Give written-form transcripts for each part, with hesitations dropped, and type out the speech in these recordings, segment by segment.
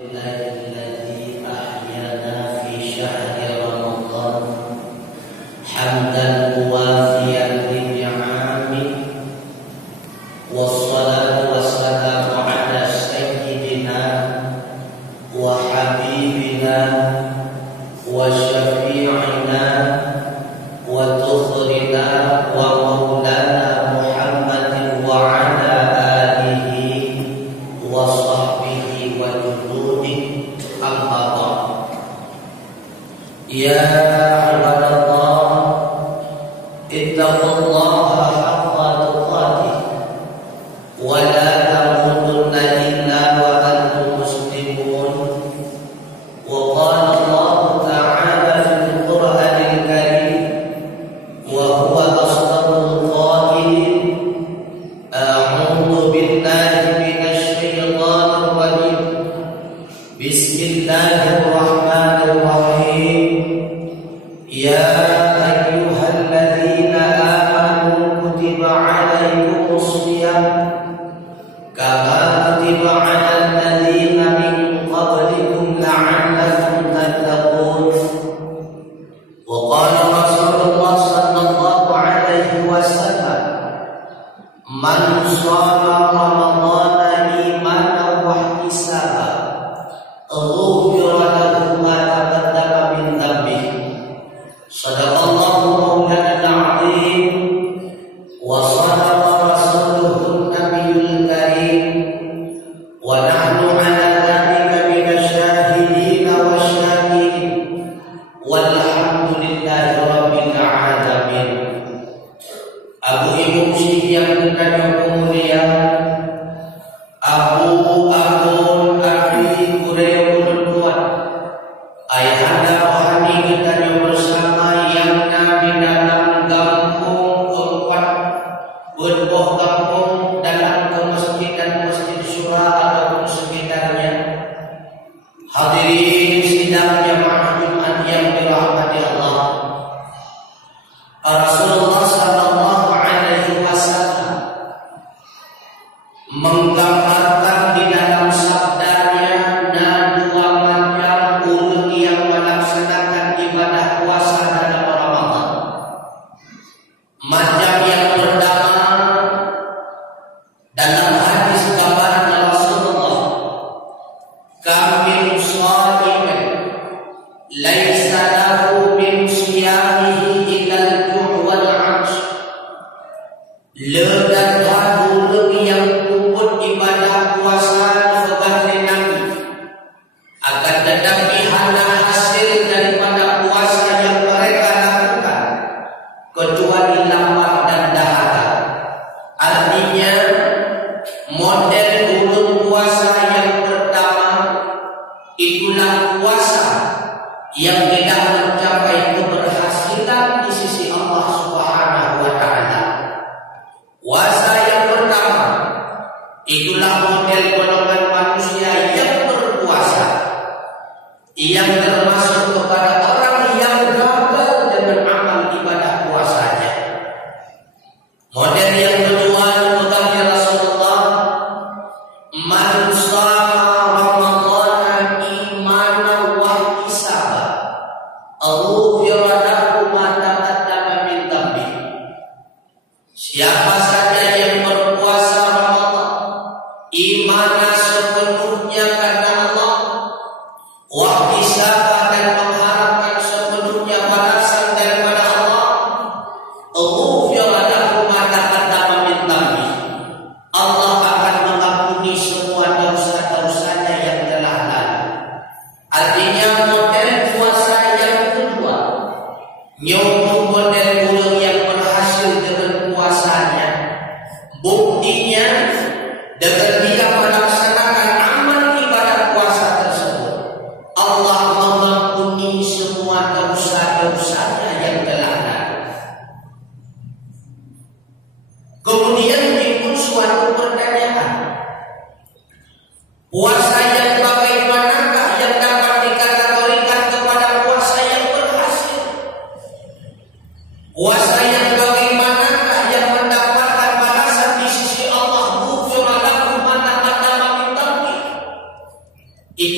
الذي أحيانا في شهر رمضان حمدا موافيا لنعمه والصلاة والسلام على سيدنا وحبيبنا وشفيعنا وذخرنا ومولانا محمد وعلى آله وصحبه وجنوده أما بعد. يا عباد الله اتقوا الله حق تقاته ولا تموتن إلا وأنتم مسلمون. وقال الله تعالى في القرآن الكريم وهو أصدق القائلين: أعوذ بالله من الشيطان الرجيم بسم الله الرحمن الرحيم. يا أيها الذين آمنوا كتب عليكم الصيام كما كتب على الذين من قبلكم لعلكم تتقون. وقال رسول الله صلى الله عليه وسلم: من صام رمضان إيمانا واحتسابا غفر له ما تقدم من ذنبه. صدق الله مولانا العظيم وصدق رسوله النبي الكريم ونحن على ذلك من الشاهدين والشاكرين والحمد لله رب العالمين. Abu ibu muslim yang mulia, Abu Abdul Abi Hurairah kuat, ayahanda rohani kita yang bersama yang nabi dalam kampung Urwat, berbuah kampung dalam ke masjid dan masjid surah ataupun sekitarnya. Hadirin sidang jamaah Jumat yang dirahmati Allah. Rasulullah sallallahu alaihi wasallam menggambarkan di dalam sabdanya dua macam ulun yang melaksanakan ibadah puasa dalam Ramadan. Macam yang pertama dalam hadis gambaran Rasulullah, kami shaimin laisa lahu min siyamihi illa al-ju' wal 'atsh. Ledang ulun yang puput ibadah puasa sebagai Nabi, akan tetapi hanya hasil daripada puasa yang mereka lakukan kecuali lapar dan dahaga. Artinya model ulun puasa yang pertama itulah puasa yang tidak mencapai keberhasilan di sisi Allah Subhanahu wa taala. Puasa yang pertama itulah model golongan manusia yang berpuasa, yang termasuk kepada orang yang gagal dengan amal ibadah puasanya. Model yang kedua dipegang Rasulullah, man shama ramadhana imanan wa ihtisaban ghufira lahu ma taqaddama min dhanbi. Siapa saja yang berpuasa Ramadan iman sepenuhnya karena Allah, wa ihtisaban dan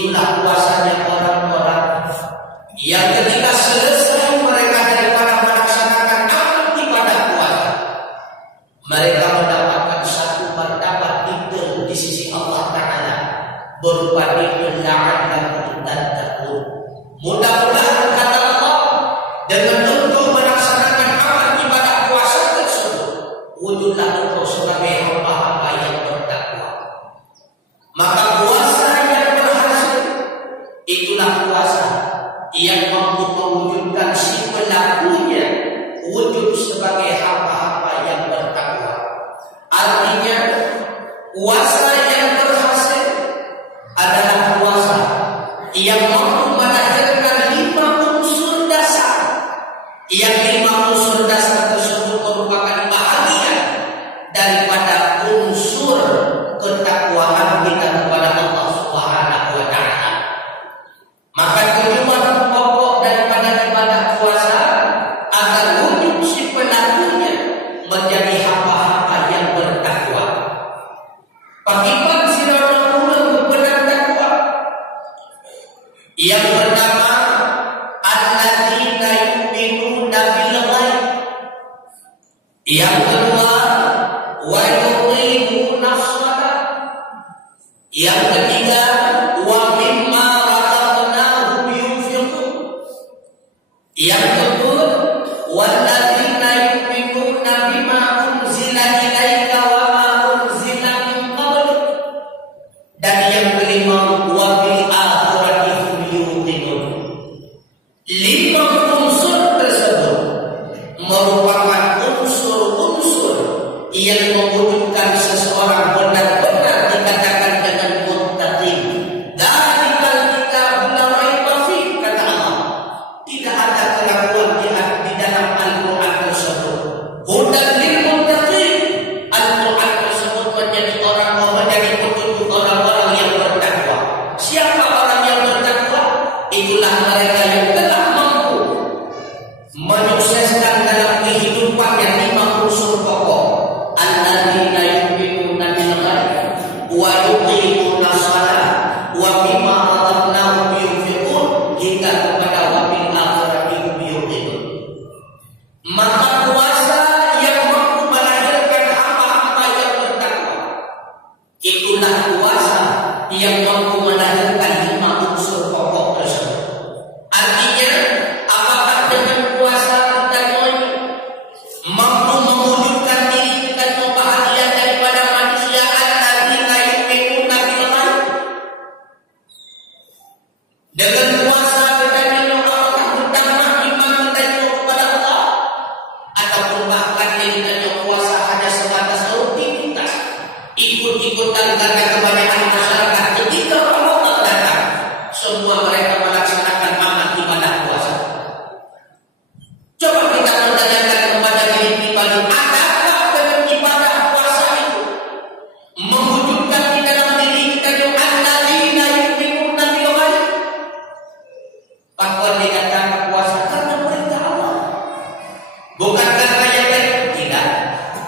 Itulah puasanya orang-orang yang ketika selesai mereka daripada melaksanakan amal ibadah puasa, mereka mendapatkan satu martabat titel di sisi Allah Ta'ala berupa titel la'allakum tattaqun. Mudah-mudahan kata Allah, dengan untuk melaksanakan amal ibadah puasa tersebut, wujudlah engkau sebagai hamba-hamba yang bertakwa. Maka puasa yang berhasil itulah puasa yang mampu mewujudkan si pelakunya wujud sebagai hamba-hamba yang bertakwa. Artinya puasa yang berhasil adalah puasa yang mampu melahirkan 5 unsur dasar, yang 5 unsur dasar tersebut merupakan bahagian daripada unsur ketakwaan kita kepada Allah Subhanahu wa Ta'ala. Maka tujuan pokok daripada ibadah puasa agar wujud si pelakunya menjadi hamba-hamba yang bertakwa. Pakipan sirana ulama bertakwa yang pertama, alladzina yu'minuna bil ghaib. Yang kedua, wa yuqimuna shalah. Yang ketiga, wa mimma razaqnahum yunfiqun. Yang keempat, walladzina yu'minuna bima unzila ilaika wa ma unzila min qablik. Dan yang kelima, wa bil akhirati hum yuqinun. 5 unsur tersebut merupakan unsur-unsur yang mewujudkan seseorang benar-benar dikatakan dengan muttaqin. Dzalikal kitabul la raiba fihi, kata Allah. Tidak ada keraguan di dalam Al-Quran tersebut. Hudan lil muttaqin. Al-Quran tersebut menjadi petunjuk orang-orang yang bertakwa. Siapa orang yang bertakwa? Itulah mereka yang telah mampu menyukseskan dalam kehidupan yang 5 unsur pokok. Alladzina yu'minuna bil ghaib wa yuqimuna shalah wa mimma razaqnahum yunfiqun, hingga kepada wa bil akhirati hum yuqinun. Maka puasa yang mampu melahirkan hamba-hamba yang bertakwa, itulah puasa yang mampu melahirkan 5 unsur pokok tersebut. Artinya, apakah dengan puasa kita mampu mewujudkan diri kita bahagia daripada manusia alladzina yu'minuna bil ghaib? Dengan puasa kita apakah utama iman kita kepada Allah, ataupun bahkan kita puasa hanya sebatas rutinitas, ikut-ikutan karena kebanyakan masyarakat ketika Ramadan datang, semua mereka melaksanakan amal ibadah puasa. Coba kita menanyakan kepada diri pribadi, adakah dengan ibadah puasa itu mewujudkan di dalam diri kita alladzina yu'minuna bil ghaib? Bahwa dikatakan puasa karena perintah Allah, bukan karena yang lain. Tidak.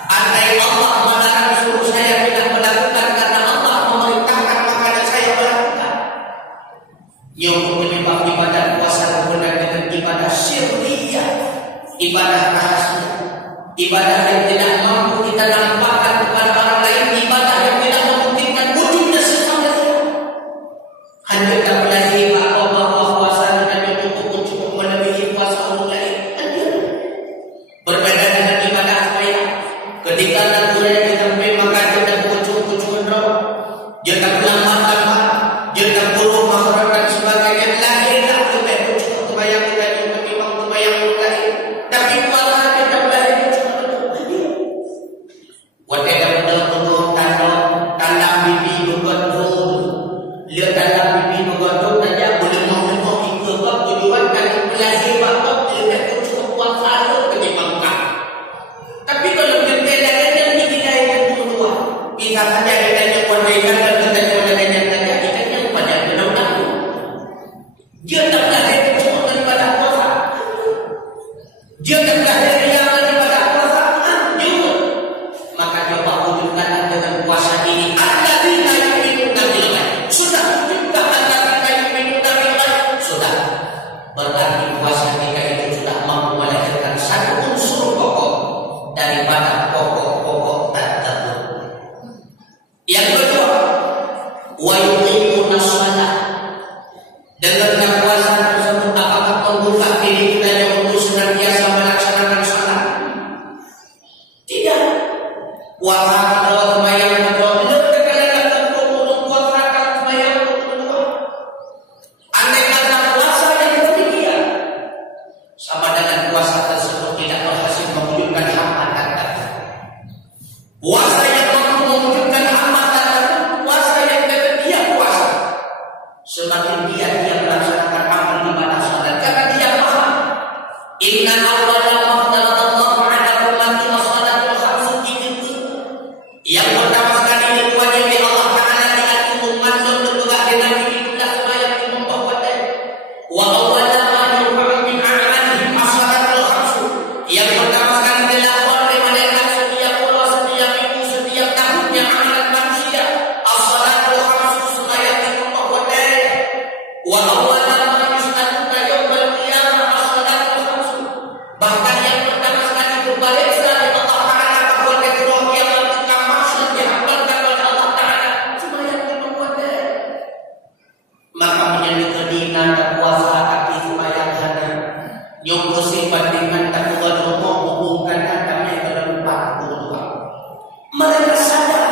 Andai Allah melarang suruh saya tidak melakukan, karena Allah memerintahkan maka saya melakukan. Yang penyebab ibadah puasa berbeda dengan ibadah sirriyah, ibadah rahasia, ibadah yang tidak mampu kita nampakkan kepada orang lain, ibadah yang tidak memungkinkan wujudnya sesuatu. Hanya kita belajar bahwa puasa kita cukup melebihi puasa orang lain. Berbeda dengan ibadah sembahyang. Ketika nanti kita maka kita kucung-kucung roh, kita lama-lama, kita buruk mahram dan sebagainya. Lahirlah kita kucung sembahyang kita untuk imam sembahyang lain. Tapi puasa kita belajar semakin dia melaksanakan amal ibadah salat. Karena dia paham. Inna awwala ma faradallahu 'ala ummati as-salatul khamsu itu. Yang pertama sekali diwajibkan Allah Taala di atas umat untuk dengan itulah sembahyang memperbuatan. Wa awwala ma yurfa'u min a'malihim as-salatul khamsu. Yang pertama sekali dilakukan oleh mereka setiap bulan, setiap minggu, setiap tahunnya amalan manusia. As-salatul khamsu sembahyang memperbuatan. Wa awwala ma yus'aluna yawmal qiyamah as-salatul khamsu. Bahkan yang pertama sekali berbaliksa oleh Allah Taala bahwa negara kiamat kita maksud dihambakan oleh Allah Taala sembahyang memperbuatan. Maka menjadi kedinginan dan puasa kaki sembahyang hana. Yang bersifat dengan takwa rumah menghubungkan adamnya dalam 42. Mereka sadar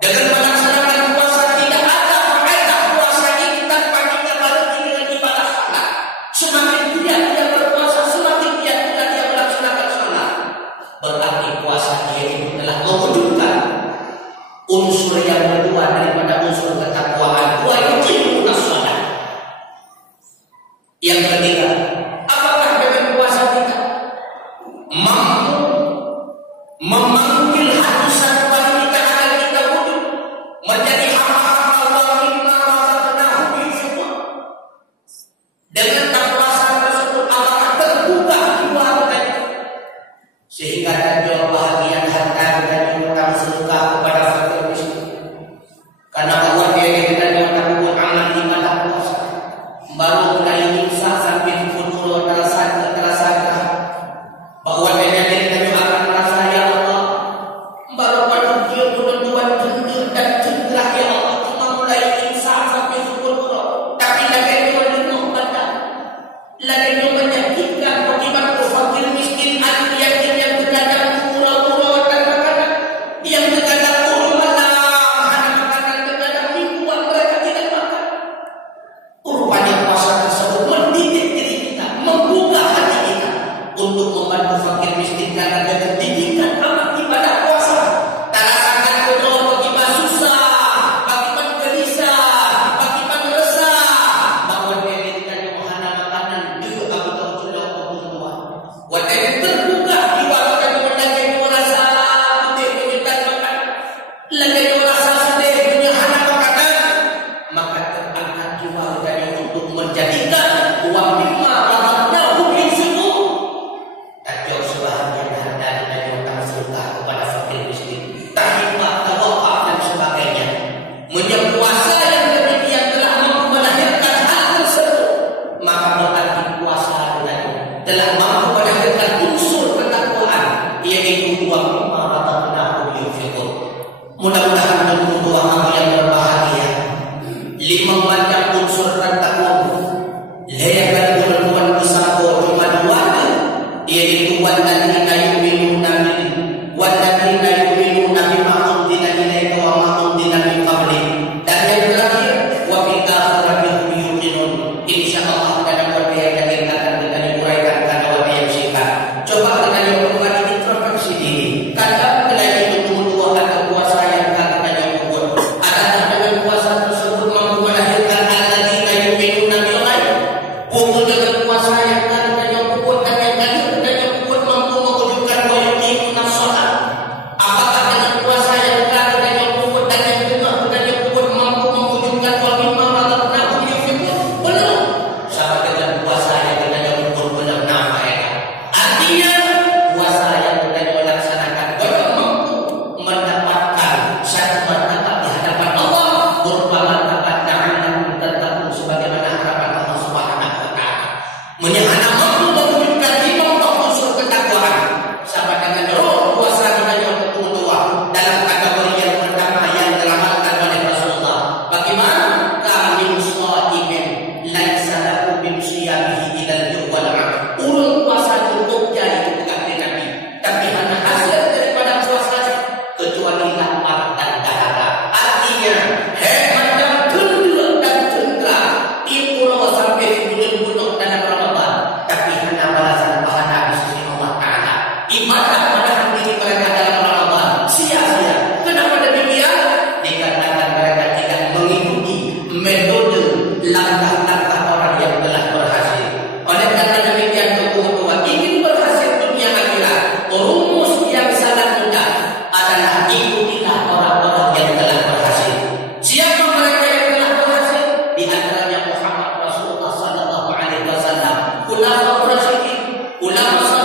dengan melaksanakan puasa tidak ada faedah puasa ini tanpa kita barengi dengan ibadah salat. Semakin dia berpuasa, semakin dia melaksanakan salat. Berarti puasa dia itu telah mewujudkan unsur yang kedua daripada unsur ketakwaan. Wa yuqimuna shalah. Yang ketiga, apakah dengan puasa kita mampu memanggil hati satuan kita agar kita wujud menjadi hamba-hamba Allah mimma razaqnahu yunfiqun? Dengan puasa tersebut apakah terbuka jiwa kita sehingga terjauh bahagian harta dan utang sedekah kepada fakir miskin? Karena Allah dia kita yang buat amal ibadah puasa baru mulai imsak sampai pukul 2 terasa bahwa kita akan merasa ya Allah baru pada dia tuan dan cenderah ya Allah cuma mulai imsak sampai pukul 2 tapi lagi dia lenguh badan lagi dia menyakitkan akibat fakir miskin anak yatim yang bergadang pura-pura dan makanan yang bergadang malam hanya makanan bergadang mingguan mereka tidak makan. Rupanya puasa tersebut mendidik diri kita, membuka hati kita untuk membantu fakir miskin karena dengan didikan amat ibadah puasa. Tak rasakan betul bagaimana susah, bagaimana gelisah, bagaimana resah, bahwa diri kita mohana makanan juga aku tahu sudah kebutuhan. Wajah terbuka di waktu dan mendagai merasa putih menyukai makan, lagi merasa sedih menyahana makanan, maka terangkat jiwa dari untuk menjadikan uang mimma razaqnahu yunfiqun. Tak jauh sebahagian harta wasallam, khulafaur rasyidin, ulama